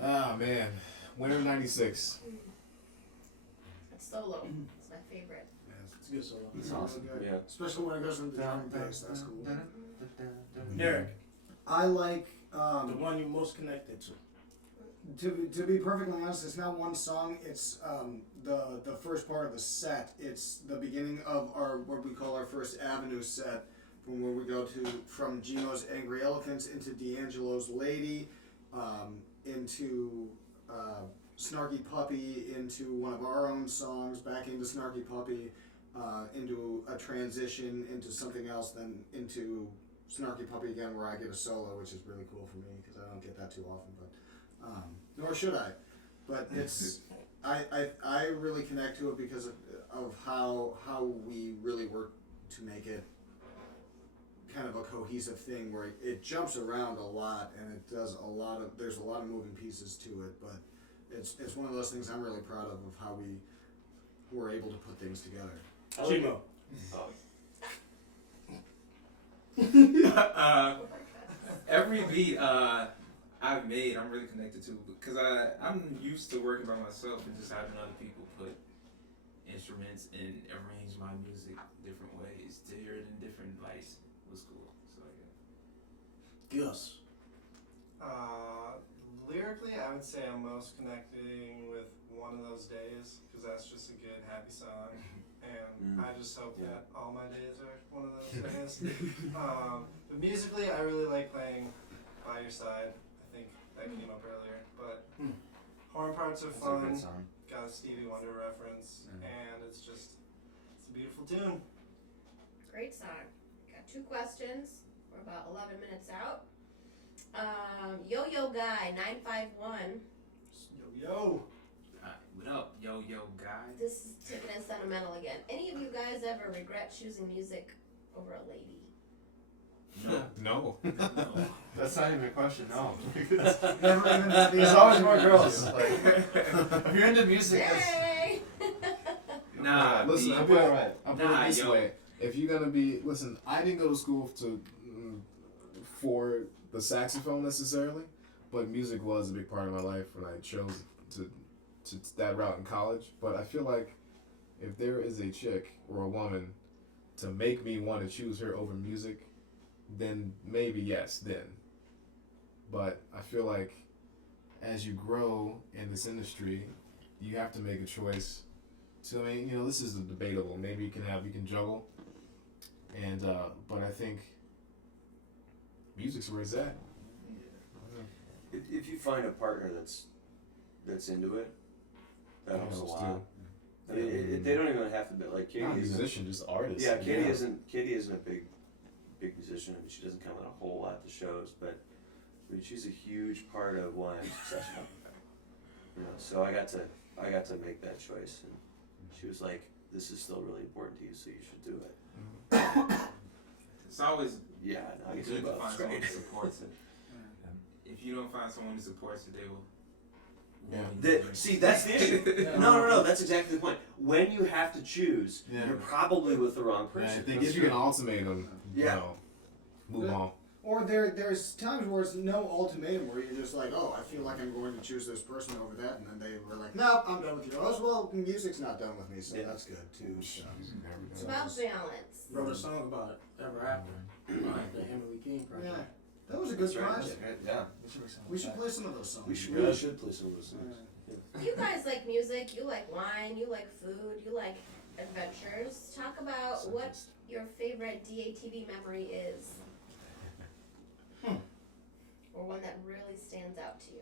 Winter '96. It's solo. It's my favorite. It's a good solo. It's awesome. Really good. Yeah. Especially when it goes into the drum and bass. That's cool. Eric. I like The one you're most connected to. to be perfectly honest, it's not one song. It's the first part of the set. It's the beginning of our what we call our first Avenue set, from where we go from Gino's Angry Elephants into D'Angelo's Lady, into Snarky Puppy, into one of our own songs, back into Snarky Puppy, into a transition into something else, then into Snarky Puppy again, where I get a solo, which is really cool for me because I don't get that too often, but nor should I. But it's I really connect to it because of how we really work to make it kind of a cohesive thing where it jumps around a lot and it does there's a lot of moving pieces to it, but it's one of those things I'm really proud of how we were able to put things together. Chimo. Oh. Every beat I've made, I'm really connected to because I'm used to working by myself and just having other people put instruments and arrange my music different ways. To hear it in different lights was cool. So yeah. Gus. Lyrically, I would say I'm most connecting with One of Those Days, because that's just a good, happy song. And I just hope that all my days are one of those days. But musically, I really like playing By Your Side. I think that came up earlier. But Hmm. horn parts are That's a fun. good song. Got a Stevie Wonder reference, and it's a beautiful tune. Great song. Got 2 questions. We're about 11 minutes out. Yo-Yo Guy 951. Yo. What up, yo guy? This is tipping and sentimental again. Any of you guys ever regret choosing music over a lady? No. That's not even a question, no. Never even had the There's always more girls. Like, if you're into music, that's... Hey! Nah, Listen, I'll be alright. I'll put it this way. If you're gonna be, listen, I didn't go to school for the saxophone necessarily, but music was a big part of my life when I chose to that route in college. But I feel like if there is a chick or a woman to make me want to choose her over music, then maybe yes, then. But I feel like as you grow in this industry, you have to make a choice. So I mean, this is debatable. Maybe you can juggle, and but I think music's where it's at. If you find a partner that's into it, that helps a lot. Too. I mean, they don't even have to be like Katie. Not a isn't- musician, just artist. Yeah, Katie isn't a big musician. I mean, she doesn't come in a whole lot to shows, but I mean, she's a huge part of why I'm successful. So I got to make that choice, and she was like, "This is still really important to you, so you should do it." It's always Yeah, no, I get good to both. find It's someone great. who supports it. If you don't find someone who supports it, they will. See, that's the issue. No. That's exactly the point. When you have to choose, Yeah. you're probably with the wrong person. I think if you can ultimatum, move on. Or there's times where it's no ultimatum, where you're just like, oh, I feel like I'm going to choose this person over that, and then they were like, nope, I'm done with you. Oh, well, music's not done with me, so that's good too. So. It's about balance. Wrote a song about it, Ever After. The Emily King project. Yeah, that was a good That's right. project. Yeah. We should play some of those songs. We really should play some of those songs. You guys like music, you like wine, you like food, you like adventures. Talk about what your favorite DATV memory is. Or one that really stands out to you.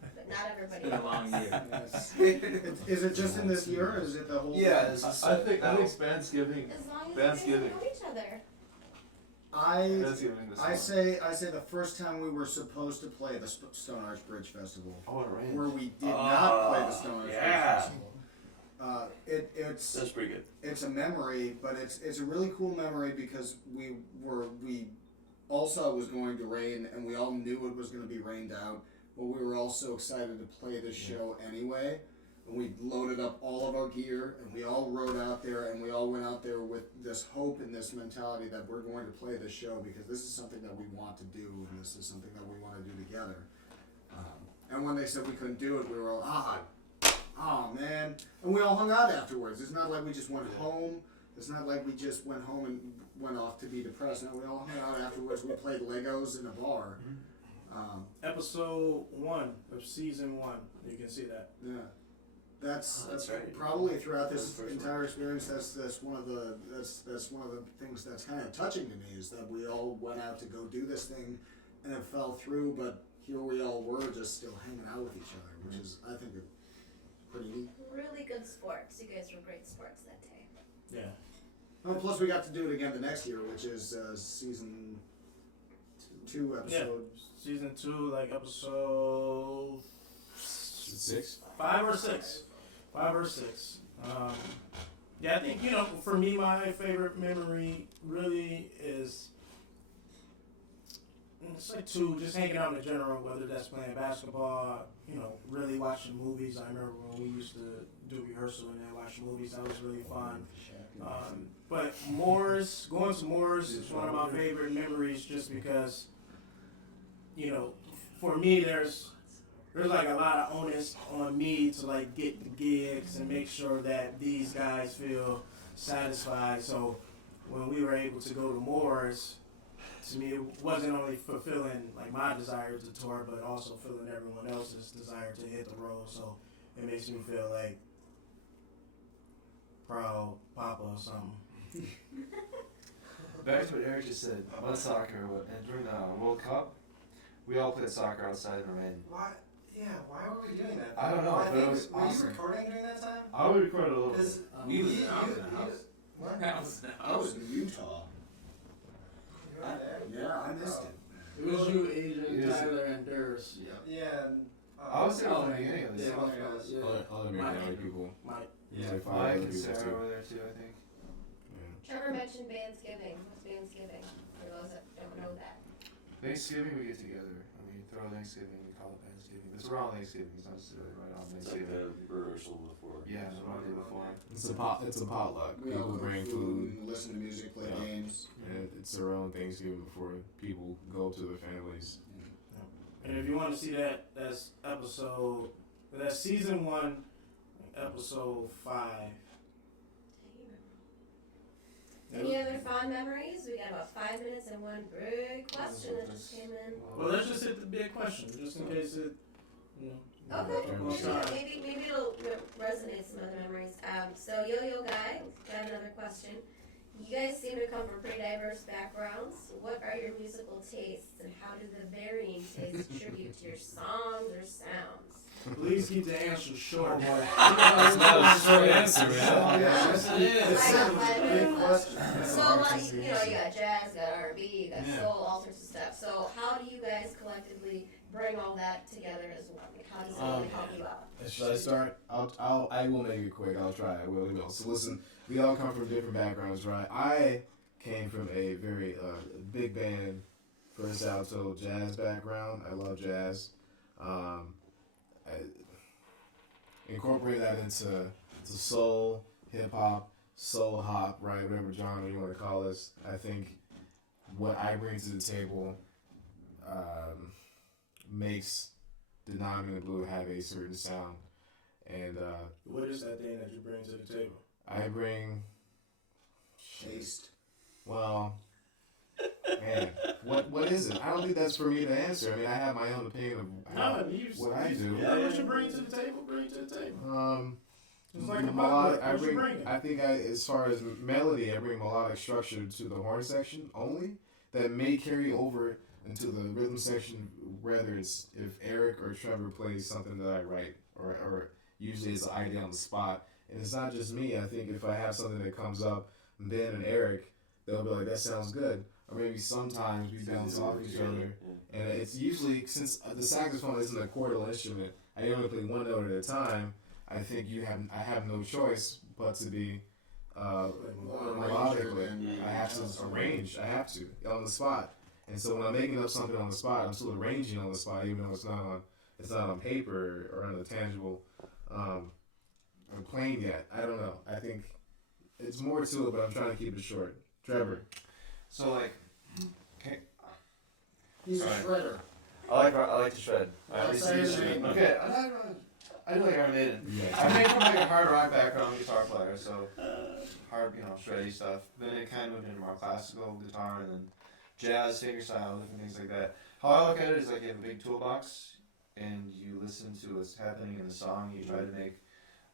But not everybody It's been a long else. year. Is it just in this year, or is it the whole? Yeah, I think Thanksgiving. As long as you guys Thanksgiving. know each other. Thanksgiving. I say the first time we were supposed to play the Stone Arch Bridge Festival, Oh, it rained. where we did not play the Stone Arch Bridge yeah. Festival. It's That's pretty good. it's a memory, but it's a really cool memory because we all saw it was going to rain, and we all knew it was going to be rained out, but we were all so excited to play this show anyway. And we loaded up all of our gear, and we all rode out there, and we all went out there with this hope and this mentality that we're going to play this show because this is something that we want to do, and this is something that we want to do together. And when they said we couldn't do it, we were all, oh man. And we all hung out afterwards. It's not like we just went home. It's not like we just went home and went off to be depressed. No, we all hung out afterwards. We played Legos in a bar. Episode 1 of season 1. You can see that. Yeah. That's right. probably throughout this That's the first entire experience. That's one of the things that's kind of touching to me is that we all went out to go do this thing, and it fell through. But here we all were, just still hanging out with each other, which is I think pretty neat. Really good sports. You guys were great sports that day. Yeah. Oh, plus we got to do it again the next year, which is season 2 episode. Season 2, like episode 6. 5 or 6. 5 or 6. Yeah, I think, for me, my favorite memory really is, it's like 2, just hanging out in general, whether that's playing basketball, really watching movies. I remember when we used to do rehearsal and then watch movies. That was really fun. But Moore's, going to Moore's is one of my favorite memories just because, for me, there's like a lot of onus on me to like get the gigs and make sure that these guys feel satisfied. So when we were able to go to Moore's, to me it wasn't only fulfilling like my desire to tour, but also fulfilling everyone else's desire to hit the road. So it makes me feel like proud papa or something. back to what Eric just said about soccer, and during the World Cup, we all played soccer outside in the rain. Why? Yeah, why were we doing that? I don't know, but it was were awesome. you recording during that time? I would record a little bit. Because We was out in the house. What? I was in Utah. You were there? Yeah, I missed it. It was you, Adrian, Yes. Tyler, and Durs. Yeah. And, I was there from the beginning of this. Yeah, Other guys. Other Mary people. Mike. Yeah, like 5 Mike other and people Sarah too. were there too, I think. Yeah. Trevor mentioned Bandsgiving. What's Bandsgiving? For those that don't know that. Thanksgiving we get together. I mean, throw Thanksgiving, we call it Thanksgiving. It's around Thanksgiving, it's not necessarily right on It's like Thanksgiving. a rehearsal before. Yeah, it's one day before. It's a potluck. We all People cook bring food, and listen to music, play Yeah. games. and it's their own Thanksgiving before people go to their families. And if you want to see that, that's season 1, episode 5. Any other fond memories? We got about 5 minutes and one big question that just came in. Well, let's just hit the big question, just in case it, you know. Okay, Everyone's maybe it'll resonate some other memories. So Yo-Yo Guy, got another question. You guys seem to come from pretty diverse backgrounds. What are your musical tastes, and how do the varying tastes contribute to your songs or sounds? Please keep the answer short. It's not a short answer, man. Yes, it is. Big question. So, like, you know, you got jazz, you got R&B, you got soul, all sorts of stuff. So, how do you guys collectively bring all that together as one? How does it really help you out? Should I start? I will make it quick. I'll try. I will. So listen, we all come from different backgrounds, right? I came from a very big band, first alto jazz background. I love jazz. I incorporate that into soul, hip hop, soul hop, right? Whatever genre you want to call this. I think what I bring to the table makes Danami and The Blue have a certain sound. And What is that thing that you bring to the table? I bring, Taste. well, man, what is it? I don't think that's for me to answer. I mean, I have my own opinion of what I do. Yeah, what you bring to the table, bring to the table. It's like a melodic. potluck. What you bringing? I think as far as melody, I bring melodic structure to the horn section only. That may carry over into the rhythm section, whether it's if Erik or Trevor plays something that I write, or usually it's an idea on the spot. And it's not just me. I think if I have something that comes up, Ben and Erik, they'll be like, that sounds good. Or maybe sometimes we bounce off each other. And it's usually, since the saxophone isn't a chordal instrument, I only play one note at a time. I think I have no choice but to be melodically. I have to arrange. I have to on the spot. And so when I'm making up something on the spot, I'm still arranging on the spot, even though it's not on paper or on a tangible plane yet. I don't know. I think it's more to it, but I'm trying to keep it short. Trevor. So like, okay, He's a shredder. I like to shred. I'll say his name. Okay, I do like Iron Maiden. Yeah. I came from like a hard rock background, guitar player, so hard, shreddy stuff. Then it kind of moved into more classical guitar and then jazz, singer style, different things like that. How I look at it is like you have a big toolbox and you listen to what's happening in the song. You try to make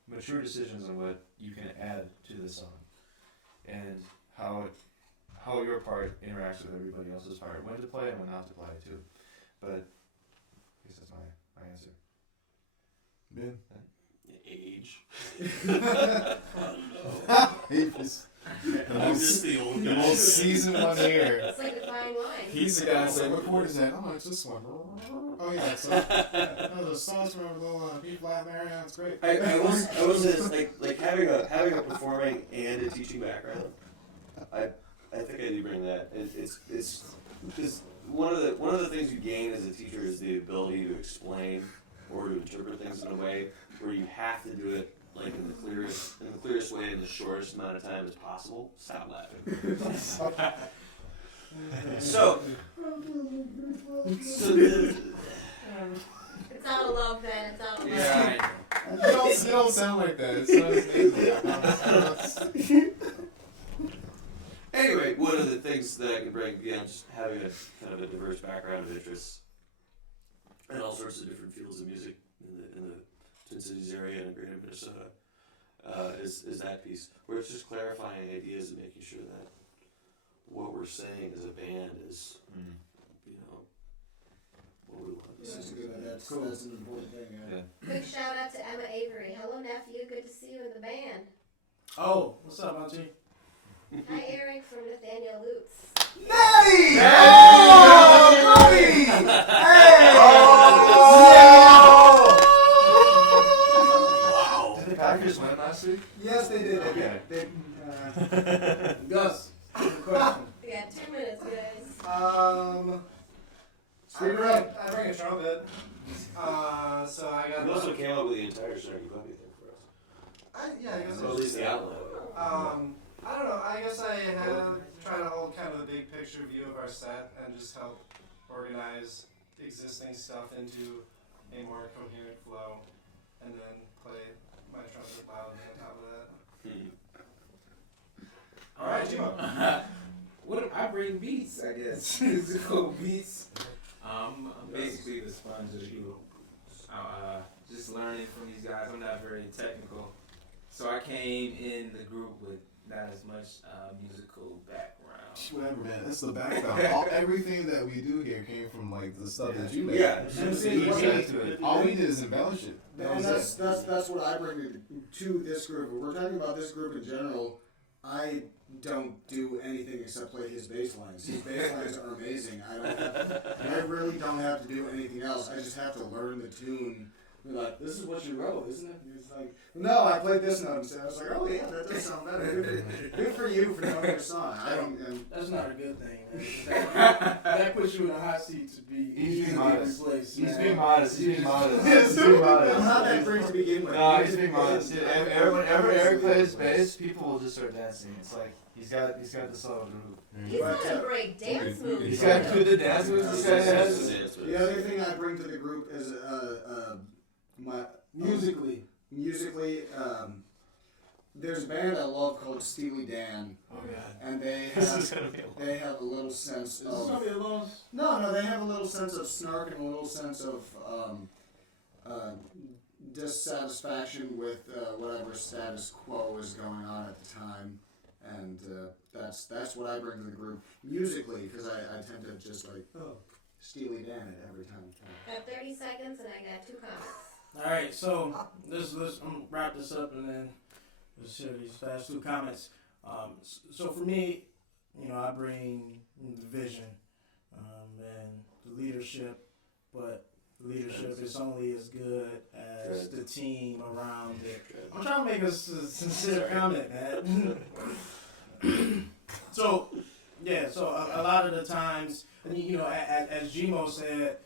mature decisions on what you can add to the song and how your part interacts with everybody else's part. When to play and when not to play too. But I guess that's my answer. Ben. Age. I'm just the most seasoned one here. It's like the fine wine. He's the guy saying, what chord is that? Oh, it's this one. Oh, yeah. So, the songs from a little B flat there. Yeah, it's great. I was just like having a performing and a teaching background. I think I do bring that. It's because one of the things you gain as a teacher is the ability to explain or to interpret things in a way where you have to do it like in the clearest way in the shortest amount of time as possible. Stop laughing. so It's out of love, Ben. It's out of love. Yeah. You don't sound like that. It's not his name. anyway, one of the things that I can bring beyond just having a kind of a diverse background of interests and all sorts of different fields of music in the Twin Cities area and Greater Minnesota is that piece where it's just clarifying ideas and making sure that what we're saying as a band is, you know, what we want to That's say. good. That's an important thing. Yeah. Quick shout out to Emma Avery. Hello, nephew. Good to see you in the band. Oh, what's up, Auntie? Hi, Eric from Nathaniel Lutz. Maddie! Hey! Oh, buddy! Hey! Wow! Did the Packers win last week? Yes, they did. Okay. Gus, question. Yeah, 2 minutes, guys. I bring a trumpet. So I got. You also came up with the entire Starting Columbia thing for us. Yeah, I guess. Or at least the outline. I don't know. I guess I have try to hold kind of the big picture view of our set and just help organize existing stuff into a more coherent flow, and then play my trumpet loudly on top of that. All right, Gmo. What I bring beats, I guess. Musical beats. I'm basically the sponge of you. Just learning from these guys. I'm not very technical, so I came in the group with not as much musical background. Whatever, man. That's the background. Everything that we do here came from like the stuff that you made. Yeah. All we did is embellish it. And that's what I bring to this group. If we're talking about this group in general, I don't do anything except play his bass lines. His bass lines are amazing. I really don't have to do anything else. I just have to learn the tune. Be like, this is what you wrote, isn't it? He's like, no, I played this note instead. I was like, oh yeah, that does sound better. Good for you for knowing your song. I don't. That's not a good thing, man. That puts you in a hot seat to be He's being modest. Place, He's man. being modest. He's being modest. He's being modest. I'm not that great to begin with. No, he's being modest. Whenever Eric plays bass, people will just start dancing. It's like he's got the solo groove. He's got a great dance move. He's got the dance moves. This guy has. The other thing I bring to the group is my musically. There's a band I love called Steely Dan. Oh god. And they have a little sense Is this gonna of be a long? no, they have a little sense of snark and a little sense of dissatisfaction with whatever status quo is going on at the time, and that's what I bring to the group musically, because I tend to just like Steely Dan it every time. Got 30 seconds and I got 2 comments. All right, so let's I'm gonna wrap this up and then let's share these fast 2 comments. So for me, I bring the vision and the leadership, but the leadership is only as good as the team around it. I'm trying to make a sincere comment, man. So a lot of the times, as Gmo said,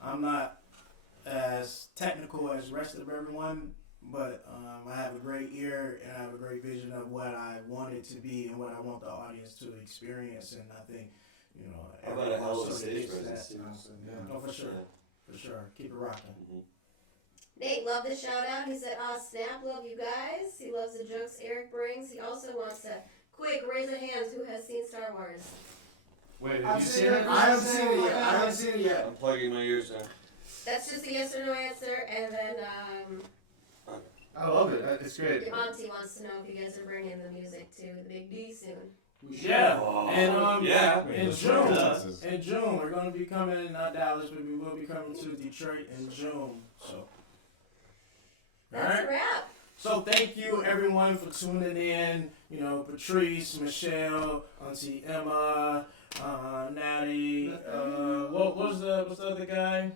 I'm not as technical as the rest of everyone, but I have a great ear and I have a great vision of what I want it to be and what I want the audience to experience, and I think How about a hell of a stage presence too? Oh, for sure, keep it rocking. Nate loved the shout out. He said, snap, love you guys. He loves the jokes Eric brings. He also wants to raise your hands who has seen Star Wars. Wait, have you seen it? I haven't seen it yet. I'm plugging my ears now. That's just a yes or no answer, and then I love it. It's great. your auntie wants to know if you guys are bringing the music to the Big D soon. Yeah, and in June we're going to be coming, not Dallas, but we will be coming to Detroit in June. So That's a wrap. So thank you everyone for tuning in. Patrice, Michelle, Auntie Emma, Natty. What's the other guy?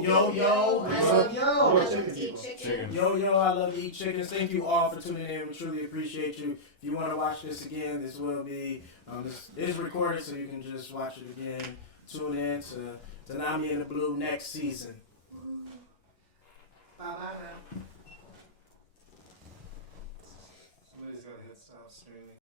Yo. I love to eat chicken. Yo, I love to eat chickens. Thank you all for tuning in. We truly appreciate you. If you want to watch this again, this will be this is recorded, so you can just watch it again. Tune in to Danami and The Blue next season.